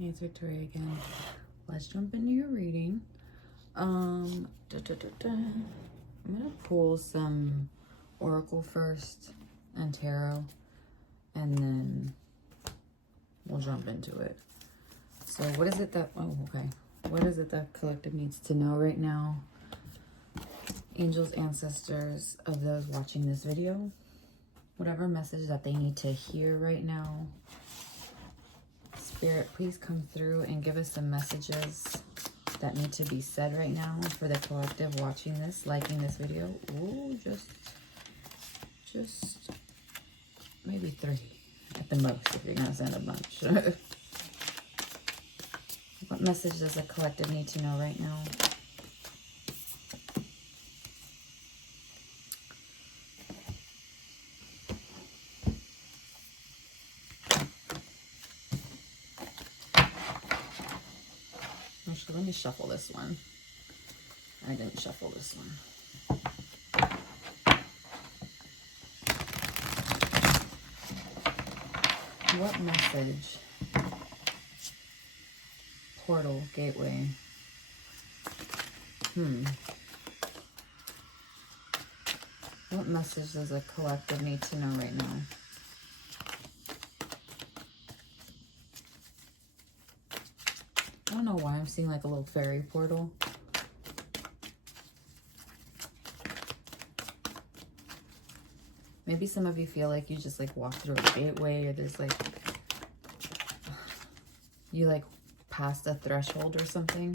It's Victoria again. Let's jump into your reading. I'm gonna pull some Oracle first and Tarot, and then we'll jump into it. So what is it that, what is it that collective needs to know right now? Angels, ancestors of those watching this video, whatever message that they need to hear right now. Spirit, please come through and give us some messages that need to be said right now for the collective watching this, liking this video. Ooh, just maybe 3 at the most if you're gonna send a bunch. What message does the collective need to know right now? Actually, let me shuffle this one. I didn't shuffle this one. What message? Portal, gateway. What message does a collective need to know right now? I don't know why I'm seeing like a little fairy portal. Maybe some of you feel like you just like walk through a gateway, or there's like, you like passed a threshold or something.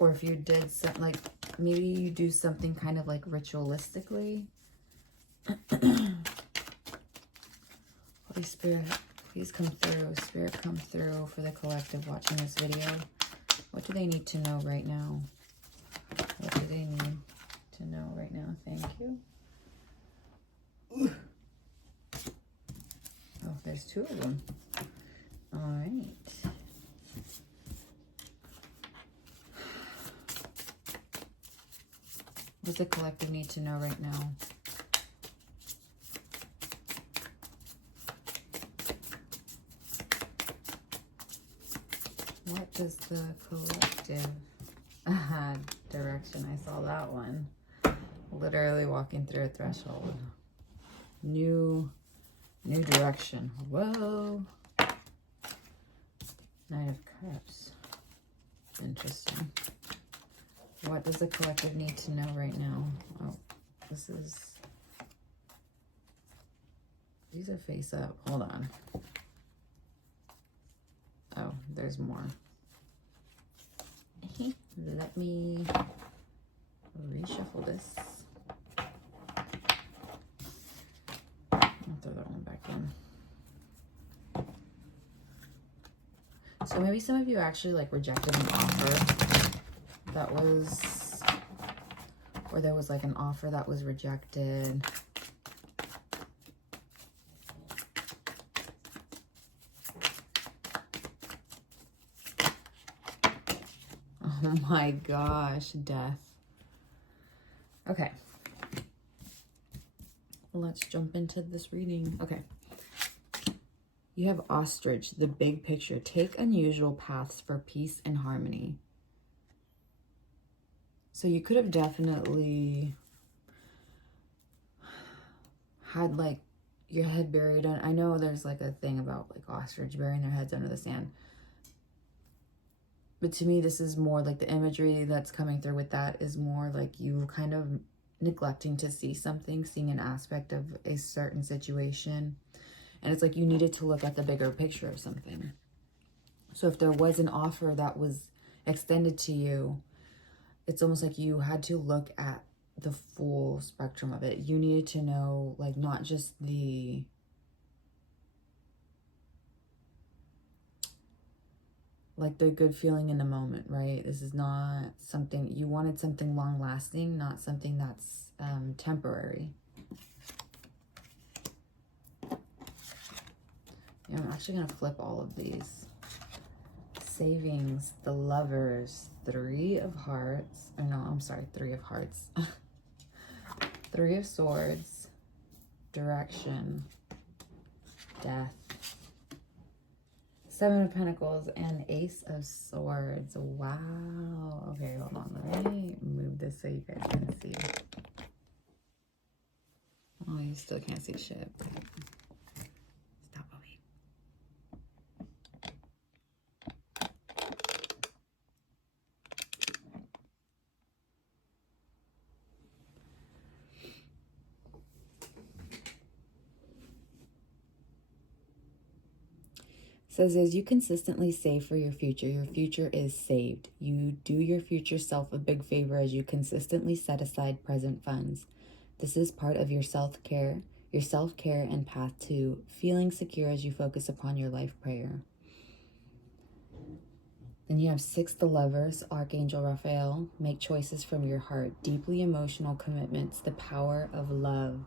Or if you did something like, maybe you do something kind of like ritualistically. Holy Spirit, please come through. Spirit, come through for the collective watching this video. What do they need to know right now? What do they need to know right now? Thank you. Oh, there's 2 of them. All right. What does the collective need to know right now? What does the collective... direction, I saw that one. Literally walking through a threshold. New direction. Whoa. Knight of Cups. Interesting. What does the collective need to know right now? Oh, this is... These are face up. Hold on. Oh, there's more. Let me reshuffle this. I'll throw that one back in. So maybe some of you actually like rejected an offer that was, or there was like an offer that was rejected. Oh my gosh, death. Okay. Let's jump into this reading. Okay. You have ostrich, the big picture. Take unusual paths for peace and harmony. So you could have definitely had like your head buried on. I know there's like a thing about like ostrich burying their heads under the sand. But to me, this is more like the imagery that's coming through with that is more like you kind of neglecting to see something, seeing an aspect of a certain situation. And it's like you needed to look at the bigger picture of something. So if there was an offer that was extended to you, it's almost like you had to look at the full spectrum of it. You needed to know, like, not just the... like the good feeling in the moment, right? This is not something, you wanted something long lasting, not something that's temporary. Yeah, I'm actually gonna flip all of these. Savings, the Lovers, 3 of Hearts, or no, I'm sorry, 3 of Hearts. 3 of Swords, Direction, Death. Seven of Pentacles and Ace of Swords. Wow. Okay, hold on. Let me move this so you guys can see. Oh, you still can't see shit. Stop moving. Says, as you consistently save for your future is saved. You do your future self a big favor as you consistently set aside present funds. This is part of your self-care and path to feeling secure as you focus upon your life prayer. Then you have 6 the Lovers, Archangel Raphael. Make choices from your heart. Deeply emotional commitments, the power of love.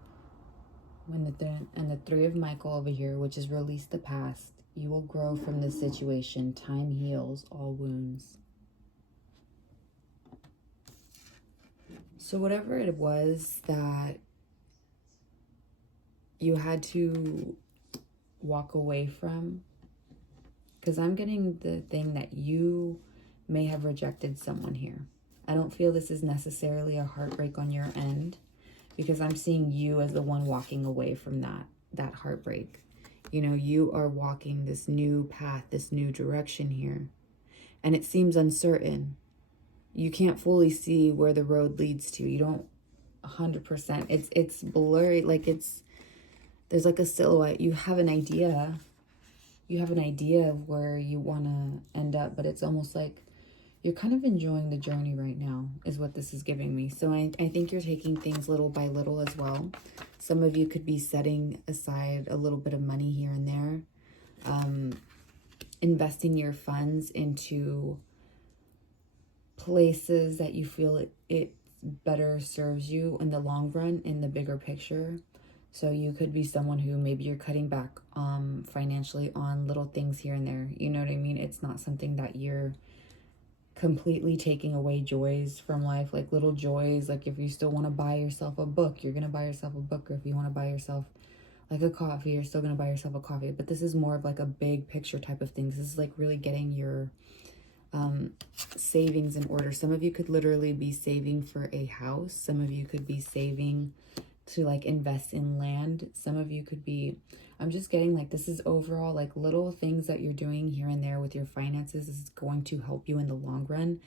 And the 3 of Michael over here, which is release the past. You will grow from this situation. Time heals all wounds. So whatever it was that you had to walk away from, because I'm getting the thing that you may have rejected someone here. I don't feel this is necessarily a heartbreak on your end, because I'm seeing you as the one walking away from that heartbreak. You know, you are walking this new path, this new direction here. And it seems uncertain. You can't fully see where the road leads to. You don't 100%. It's blurry, like there's like a silhouette. You have an idea. You have an idea of where you want to end up, but it's almost like you're kind of enjoying the journey right now is what this is giving me. So I think you're taking things little by little as well. Some of you could be setting aside a little bit of money here and there. Investing your funds into places that you feel it better serves you in the long run, in the bigger picture. So you could be someone who maybe you're cutting back financially on little things here and there. You know what I mean? It's not something that you're completely taking away joys from life, like little joys. Like if you still want to buy yourself a book, you're going to buy yourself a book. Or if you want to buy yourself like a coffee, you're still going to buy yourself a coffee. But this is more of like a big picture type of things. This is like really getting your savings in order. Some of you could literally be saving for a house. Some of you could be saving to like invest in land. Some of you could be, I'm just getting like this is overall like little things that you're doing here and there with your finances is going to help you in the long run.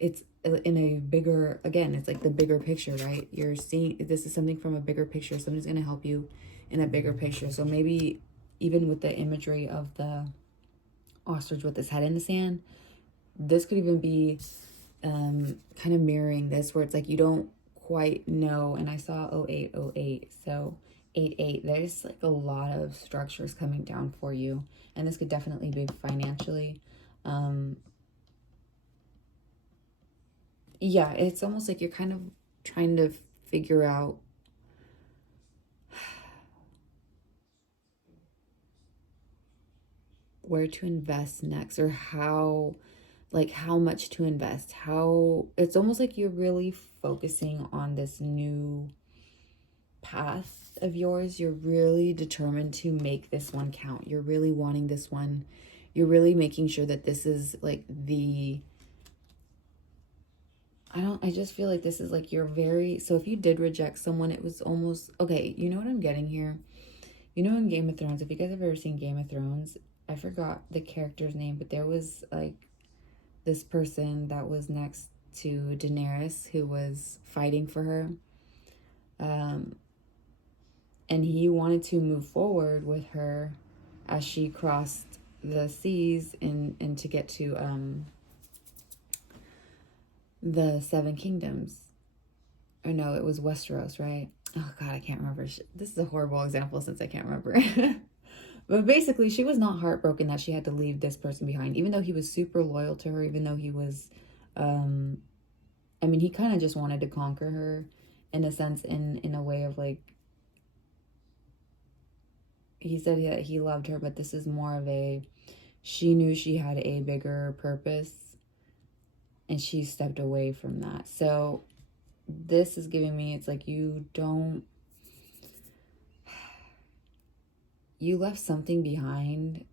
It's in a bigger, again, it's like the bigger picture, right? You're seeing this is something from a bigger picture. Something's going to help you in a bigger picture. So maybe even with the imagery of the ostrich with his head in the sand, this could even be kind of mirroring this, where it's like you don't quite know. And I saw 0808, so 88. There's like a lot of structures coming down for you, and this could definitely be financially. Yeah, it's almost like you're kind of trying to figure out where to invest next, or how much to invest. How it's almost like you're really focusing on this new path of yours. You're really determined to make this one count. You're really wanting this one. You're really making sure that this is like I just feel like this is like you're very, so if you did reject someone, it was almost, okay, you know what I'm getting here? You know, in Game of Thrones, if you guys have ever seen Game of Thrones, I forgot the character's name, but there was like this person that was next to Daenerys who was fighting for her. And he wanted to move forward with her as she crossed the seas and to get to the Seven Kingdoms. Or no, it was Westeros, right? Oh God, I can't remember. This is a horrible example since I can't remember. But basically, she was not heartbroken that she had to leave this person behind, even though he was super loyal to her, even though he was, I mean, he kind of just wanted to conquer her in a sense, in a way of like, he said that he loved her, but this is more of a, she knew she had a bigger purpose and she stepped away from that. So this is giving me, it's like you don't, you left something behind,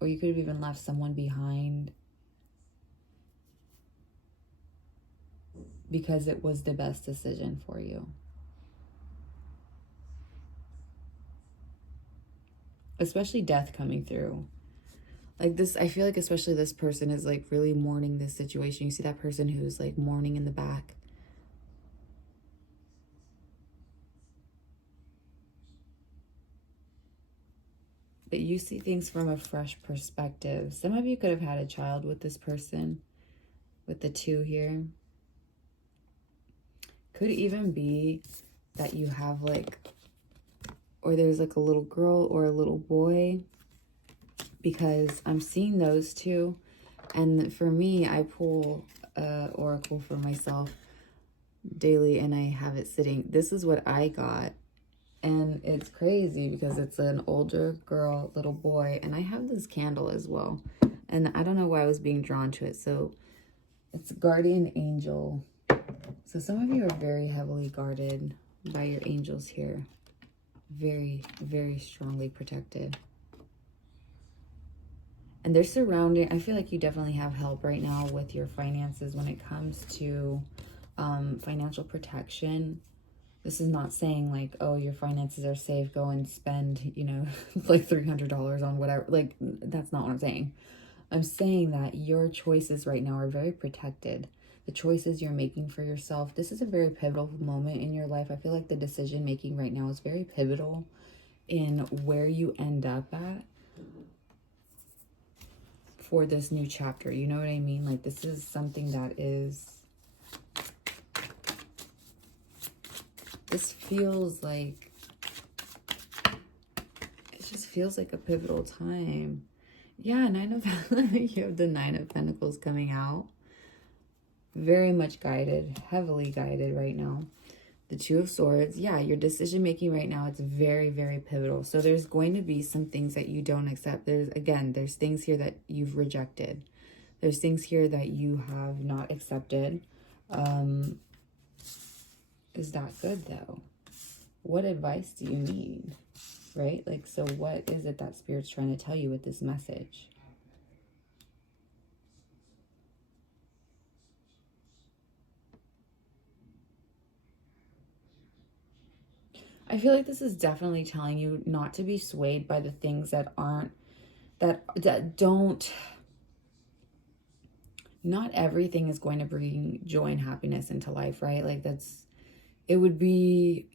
or you could have even left someone behind because it was the best decision for you. Especially death coming through. Like this, I feel like especially this person is like really mourning this situation. You see that person who's like mourning in the back. But you see things from a fresh perspective. Some of you could have had a child with this person, with the 2 here. Could even be that you have like, or there's like a little girl or a little boy, because I'm seeing those 2. And for me, I pull oracle for myself daily and I have it sitting. This is what I got. And it's crazy because it's an older girl, little boy, and I have this candle as well. And I don't know why I was being drawn to it. So it's guardian angel. So some of you are very heavily guarded by your angels here. Very, very strongly protected. And they're surrounding, I feel like you definitely have help right now with your finances when it comes to financial protection. This is not saying like, oh, your finances are safe, go and spend, you know, like $300 on whatever. Like, that's not what I'm saying. I'm saying that your choices right now are very protected. The choices you're making for yourself. This is a very pivotal moment in your life. I feel like the decision making right now is very pivotal in where you end up at for this new chapter. You know what I mean? Like, this is something that is... This feels like... It just feels like a pivotal time. Yeah, you have the 9 of Pentacles coming out. Very much guided, heavily guided right now. The 2 of Swords. Yeah, your decision making right now, it's very, very pivotal. So there's going to be some things that you don't accept. There's things here that you've rejected. There's things here that you have not accepted. Is that good though? What advice do you need? Right? Like, so what is it that Spirit's trying to tell you with this message? I feel like this is definitely telling you not to be swayed by the things that aren't, that don't, not everything is going to bring joy and happiness into life, right? Like it would be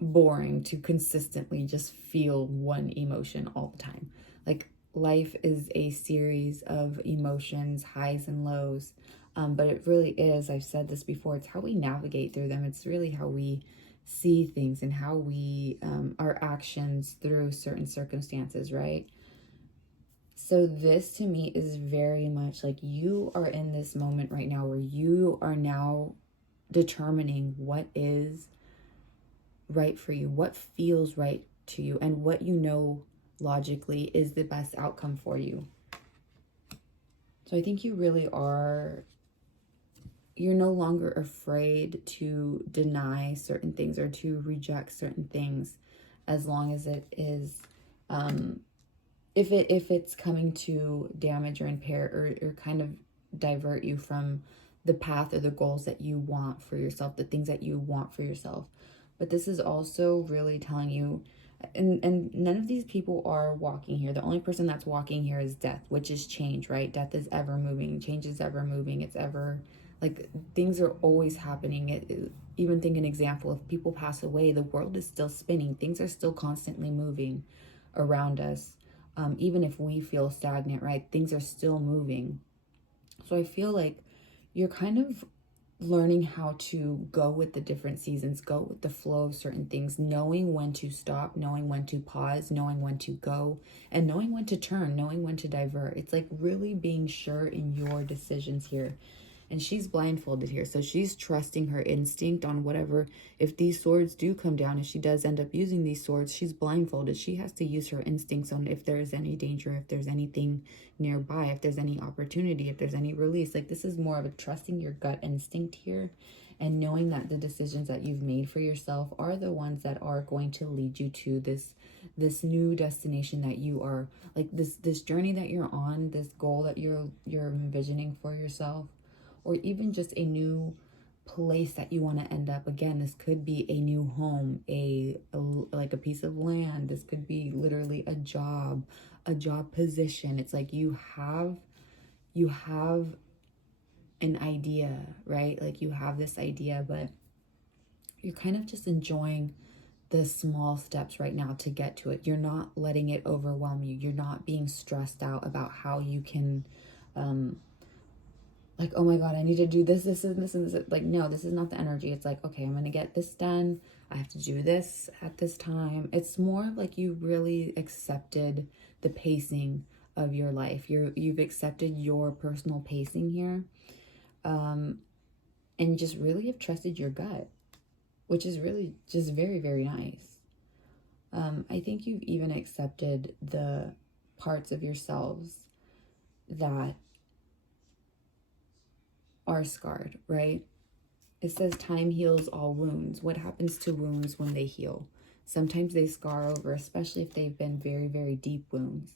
boring to consistently just feel one emotion all the time. Like, life is a series of emotions, highs and lows. But it really is, I've said this before, it's how we navigate through them. It's really how we see things and how we, our actions through certain circumstances, right? So this to me is very much like you are in this moment right now where you are now determining what is right for you, what feels right to you, and what you know logically is the best outcome for you. So I think you really are, you're no longer afraid to deny certain things or to reject certain things, as long as it is, if it's coming to damage or impair or kind of divert you from the path or the goals that you want for yourself, the things that you want for yourself. But this is also really telling you, and none of these people are walking here. The only person that's walking here is death, which is change, right? Death is ever moving. Change is ever moving. It's ever, like, things are always happening. Even think an example, if people pass away, the world is still spinning. Things are still constantly moving around us. Even if we feel stagnant, right? Things are still moving. So I feel like you're kind of learning how to go with the different seasons, go with the flow of certain things, knowing when to stop, knowing when to pause, knowing when to go, and knowing when to turn, knowing when to divert. It's like really being sure in your decisions here. And she's blindfolded here, so she's trusting her instinct on whatever. If these swords do come down, if she does end up using these swords, she's blindfolded. She has to use her instincts on if there is any danger, if there's anything nearby, if there's any opportunity, if there's any release. Like, this is more of a trusting your gut instinct here and knowing that the decisions that you've made for yourself are the ones that are going to lead you to this new destination that you are, like this journey that you're on, this goal that you're envisioning for yourself, or even just a new place that you want to end up. Again, this could be a new home, like a piece of land. This could be literally a job position. It's like you have an idea, right? Like you have this idea, but you're kind of just enjoying the small steps right now to get to it. You're not letting it overwhelm you. You're not being stressed out about how you can like, oh my God, I need to do this, this, and this, and this. Like, no, this is not the energy. It's like, okay, I'm going to get this done. I have to do this at this time. It's more of like you really accepted the pacing of your life. You've accepted your personal pacing here. And just really have trusted your gut, which is really just very, very nice. I think you've even accepted the parts of yourselves that are scarred, right? It says time heals all wounds. What happens to wounds when they heal? Sometimes they scar over, especially if they've been very, very deep wounds.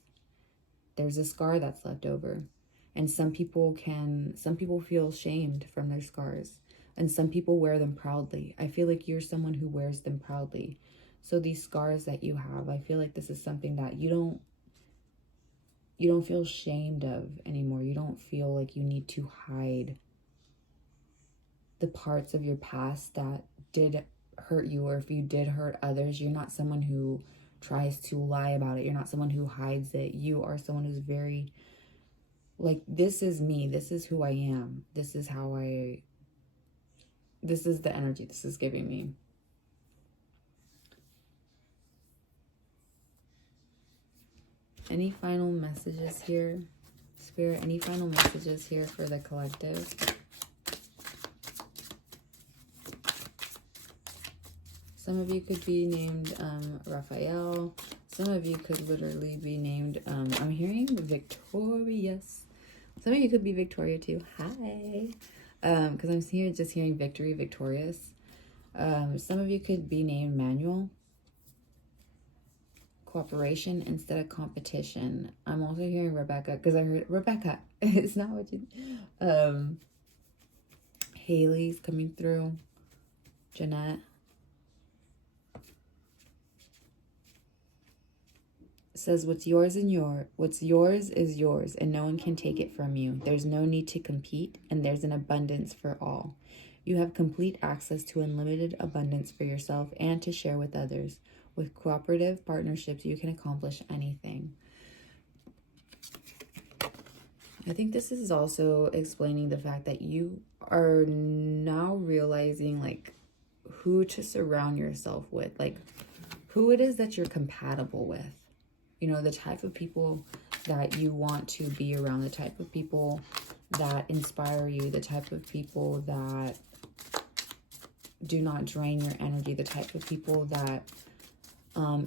There's a scar that's left over. And some people feel shamed from their scars. And some people wear them proudly. I feel like you're someone who wears them proudly. So these scars that you have, I feel like this is something that you don't feel shamed of anymore. You don't feel like you need to hide the parts of your past that did hurt you, or if you did hurt others. You're not someone who tries to lie about it. You're not someone who hides it. You are someone who's very like, this is me. This is who I am. This is the energy this is giving me. Any final messages here, Spirit? Any final messages here for the collective? Some of you could be named Raphael. Some of you could literally be named, I'm hearing victorious. Some of you could be Victoria too. Hi. Because I'm here just hearing victory, victorious. Some of you could be named Manuel. Cooperation instead of competition. I'm also hearing Rebecca, because I heard Rebecca. It's not what you... Haley's coming through. Jeanette. It says what's yours is yours, and no one can take it from you. There's no need to compete, and there's an abundance for all. You have complete access to unlimited abundance for yourself and to share with others. With cooperative partnerships, you can accomplish anything. I think this is also explaining the fact that you are now realizing like who to surround yourself with, like who it is that you're compatible with. You know, the type of people that you want to be around, the type of people that inspire you, the type of people that do not drain your energy, the type of people that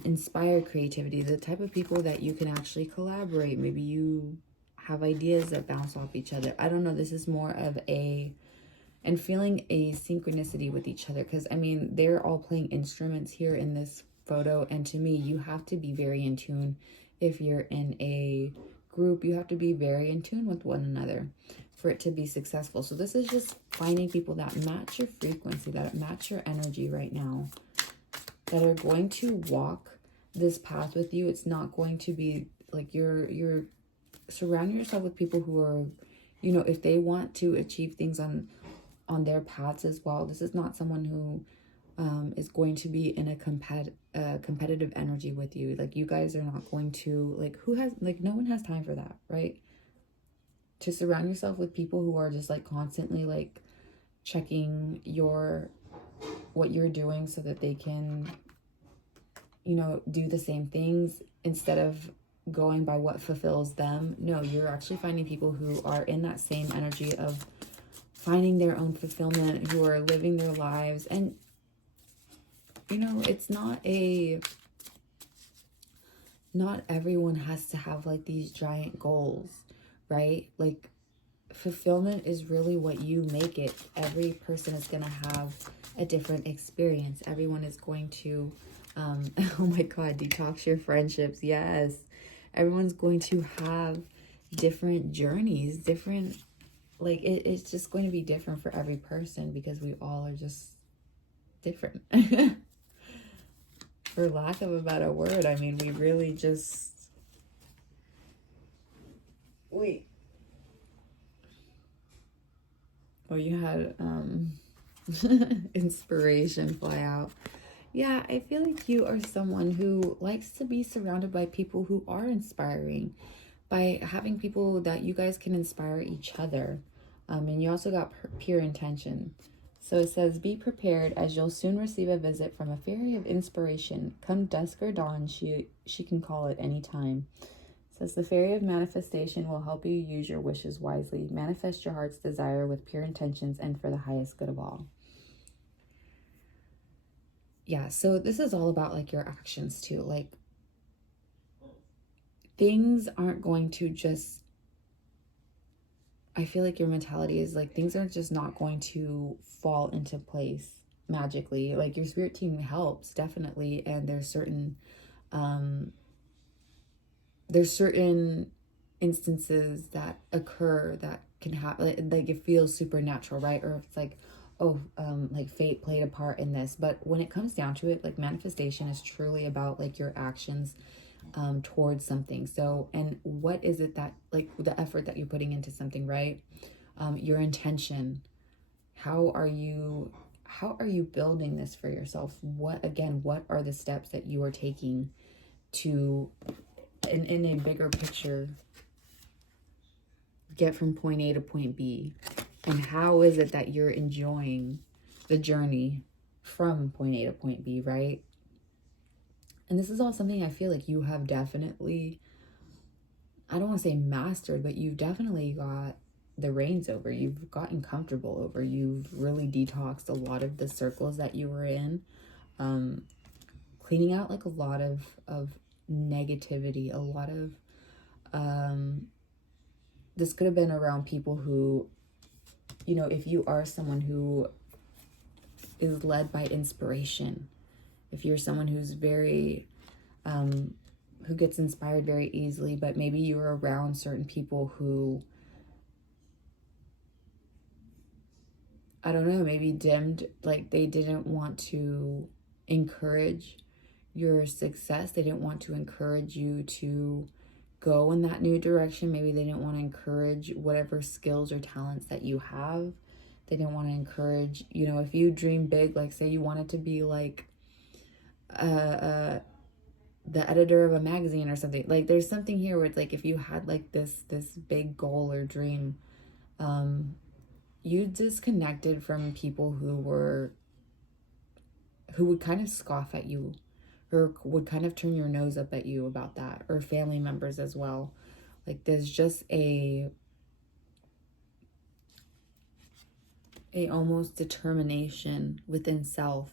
inspire creativity, the type of people that you can actually collaborate. Maybe you have ideas that bounce off each other. I don't know. This is more of and feeling a synchronicity with each other. Because, I mean, they're all playing instruments here in this photo, and to me, you have to be very in tune. If you're in a group, you have to be very in tune with one another for it to be successful. So this is just finding people that match your frequency, that match your energy right now, that are going to walk this path with you. It's not going to be like you're surrounding yourself with people who are, you know, if they want to achieve things on their paths as well. This is not someone who is going to be in a competitive energy with you. Like, you guys are not going to, like, no one has time for that, right? To surround yourself with people who are just like constantly like checking what you're doing so that they can, you know, do the same things instead of going by what fulfills them. No, you're actually finding people who are in that same energy of finding their own fulfillment, who are living their lives. And you know, it's not everyone has to have like these giant goals, right? Like, fulfillment is really what you make it. Every person is going to have a different experience. Everyone is going to, oh my God, detox your friendships. Yes. Everyone's going to have different journeys, different, like, it's just going to be different for every person because we all are just different. For lack of a better word, I mean, we really just, wait. Well, you had inspiration fly out. Yeah, I feel like you are someone who likes to be surrounded by people who are inspiring, by having people that you guys can inspire each other. And you also got pure intention. So it says, be prepared as you'll soon receive a visit from a fairy of inspiration. Come dusk or dawn, she can call at any time. It says, the fairy of manifestation will help you use your wishes wisely. Manifest your heart's desire with pure intentions and for the highest good of all. Yeah, so this is all about like your actions too. Like, things aren't going to just, I feel like your mentality is like, things are just not going to fall into place magically. Like, your spirit team helps definitely, and there's certain instances that occur that can happen, like it feels supernatural, right? Or if it's like, oh, like fate played a part in this. But when it comes down to it, like, manifestation is truly about like your actions towards something. So, and what is it that, like, the effort that you're putting into something, right? Your intention. How are you building this for yourself? What are the steps that you are taking to, in a bigger picture, get from point A to point B? And how is it that you're enjoying the journey from point A to point B, right? And this is all something I feel like you have definitely, I don't want to say mastered, but you've definitely got the reins over. You've gotten comfortable over. You've really detoxed a lot of the circles that you were in, cleaning out like a lot of negativity, a lot of, this could have been around people who, you know, if you are someone who is led by inspiration, if you're someone who's very, who gets inspired very easily, but maybe you're around certain people who, I don't know, maybe dimmed, like they didn't want to encourage your success. They didn't want to encourage you to go in that new direction. Maybe they didn't want to encourage whatever skills or talents that you have. They didn't want to encourage, you know, if you dream big, like say you wanted to be like the editor of a magazine or something. Like there's something here where it's like, if you had like this big goal or dream, you disconnected from people who would kind of scoff at you, or would kind of turn your nose up at you about that, or family members as well. Like there's just a almost determination within self,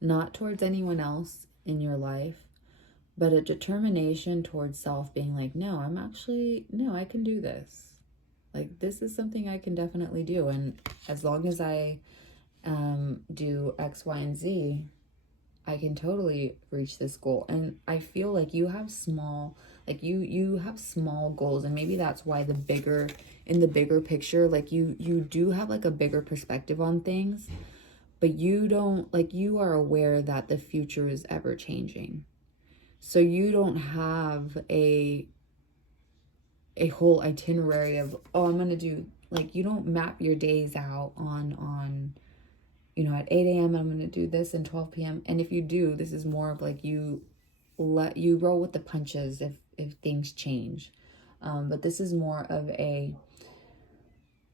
not towards anyone else in your life, but a determination towards self, being like, no, I can do this. Like, this is something I can definitely do. And as long as I do X, Y, and Z, I can totally reach this goal. And I feel like you have small, like you have small goals. And maybe that's why in the bigger picture, like you do have like a bigger perspective on things, but you don't, like, you are aware that the future is ever changing. So you don't have a whole itinerary of, oh, I'm going to do, like, you don't map your days out on, you know, at 8 a.m. I'm going to do this and 12 p.m. And if you do, this is more of like you roll with the punches if things change. But this is more of a,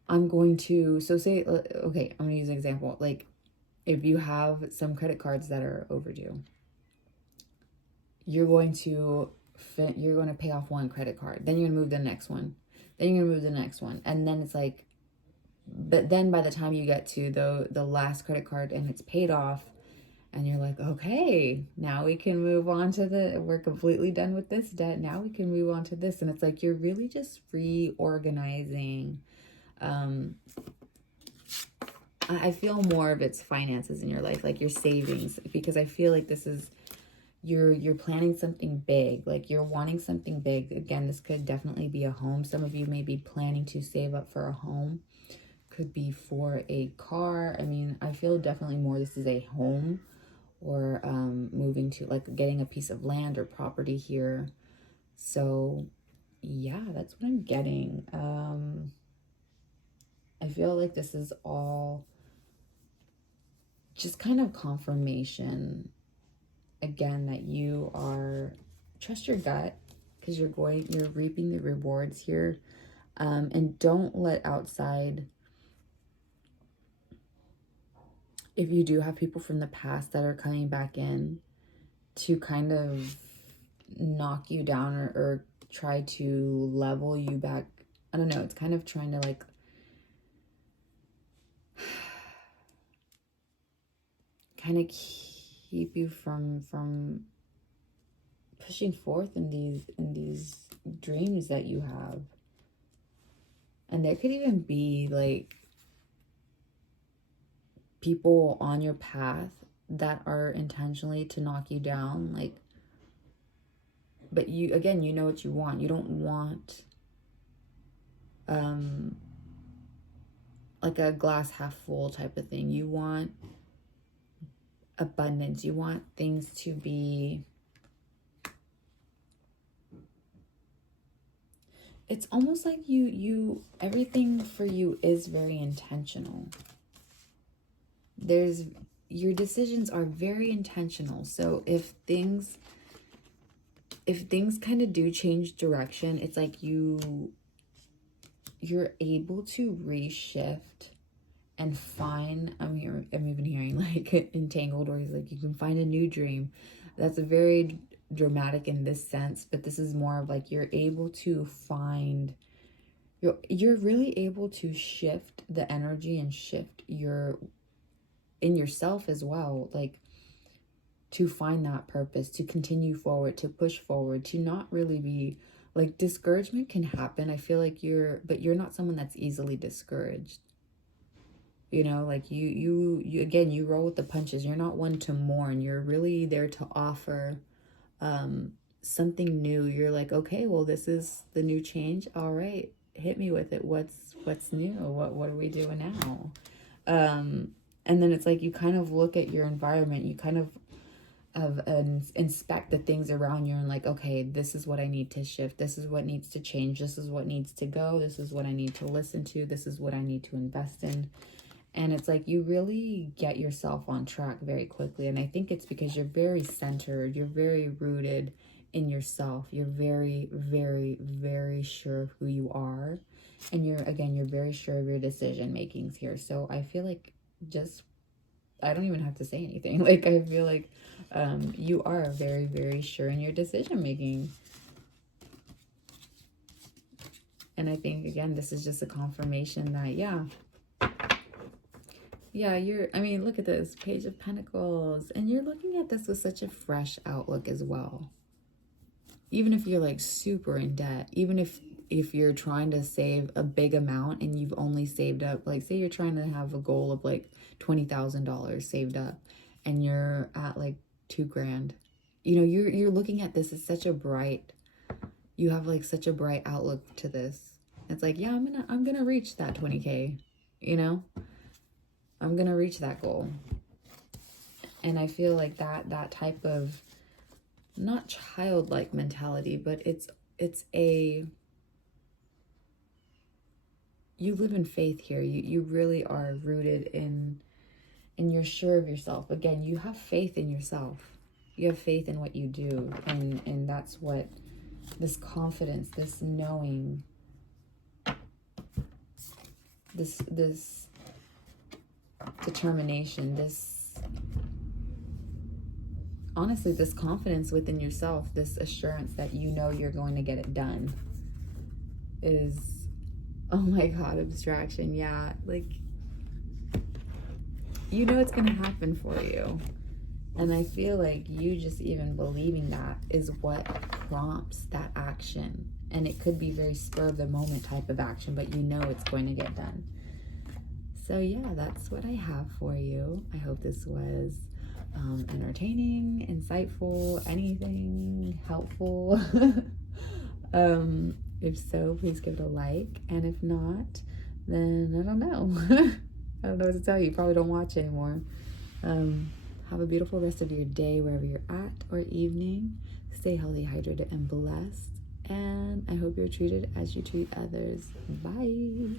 I'm going to, so say, okay, I'm going to use an example. Like if you have some credit cards that are overdue, you're going to pay off one credit card, then you're gonna move to the next one, then you're gonna move to the next one, and then it's like, but then by the time you get to the last credit card and it's paid off, And you're like, okay, now we can move on to we're completely done with this debt. Now we can move on to this. And it's like, you're really just reorganizing. I feel more of its finances in your life, like your savings, because I feel like this is, you're planning something big, like you're wanting something big. Again, this could definitely be a home. Some of you may be planning to save up for a home. Could be for a car. I mean, I feel definitely more this is a home, or moving to, like, getting a piece of land or property here. So yeah, that's what I'm getting. I feel like this is all just kind of confirmation again that you are, trust your gut, because you're reaping the rewards here. And don't let outside, if you do have people from the past that are coming back in to kind of knock you down, or try to level you back. I don't know. It's kind of trying to, like, kind of keep you from pushing forth in these dreams that you have. And there could even be, like, people on your path that are intentionally to knock you down, like, but you, again, you know what you want. You don't want like a glass half full type of thing. You want abundance. You want things to be, it's almost like you everything for you is very intentional. Your decisions are very intentional. So if things kind of do change direction, it's like you're able to reshift and find, I'm even hearing like entangled, or he's like, you can find a new dream. That's a very dramatic in this sense, but this is more of like, you're able to find, you're really able to shift the energy and shift in yourself as well, like, to find that purpose, to continue forward, to push forward, to not really be, like, discouragement can happen. I feel like but you're not someone that's easily discouraged. You know, like you again, you roll with the punches. You're not one to mourn. You're really there to offer something new. You're like, okay, well, this is the new change. All right, hit me with it. What's new? What are we doing now? And then it's like, you kind of look at your environment. You kind of inspect the things around you, and like, okay, this is what I need to shift. This is what needs to change. This is what needs to go. This is what I need to listen to. This is what I need to invest in. And it's like, you really get yourself on track very quickly. And I think it's because you're very centered. You're very rooted in yourself. You're very, very, very sure of who you are. And you're very sure of your decision makings here. So I feel like, I don't even have to say anything. Like, I feel like you are very, very sure in your decision making. And I think, again, this is just a confirmation that, yeah, look at this Page of Pentacles, and you're looking at this with such a fresh outlook as well. Even if you're like super in debt, even if you're trying to save a big amount and you've only saved up, like, say you're trying to have a goal of like $20,000 saved up, and you're at like $2,000, you know, you're looking at this as such a bright, you have like such a bright outlook to this. It's like, yeah, I'm gonna reach that 20K, you know, I'm gonna reach that goal. And I feel like that type of, not childlike mentality, but it's a, you live in faith here. You really are rooted in, and you're sure of yourself. Again, you have faith in yourself. You have faith in what you do. And that's what, this confidence, this knowing, this determination, honestly, this confidence within yourself, this assurance that you know you're going to get it done is, oh my God, abstraction. Yeah, like, you know it's going to happen for you. And I feel like you just even believing that is what prompts that action. And it could be very spur of the moment type of action, but you know it's going to get done. So yeah, that's what I have for you. I hope this was entertaining, insightful, anything helpful. If so, please give it a like. And if not, then I don't know. I don't know what to tell you. Probably don't watch anymore. Have a beautiful rest of your day wherever you're at, or evening. Stay healthy, hydrated, and blessed. And I hope you're treated as you treat others. Bye.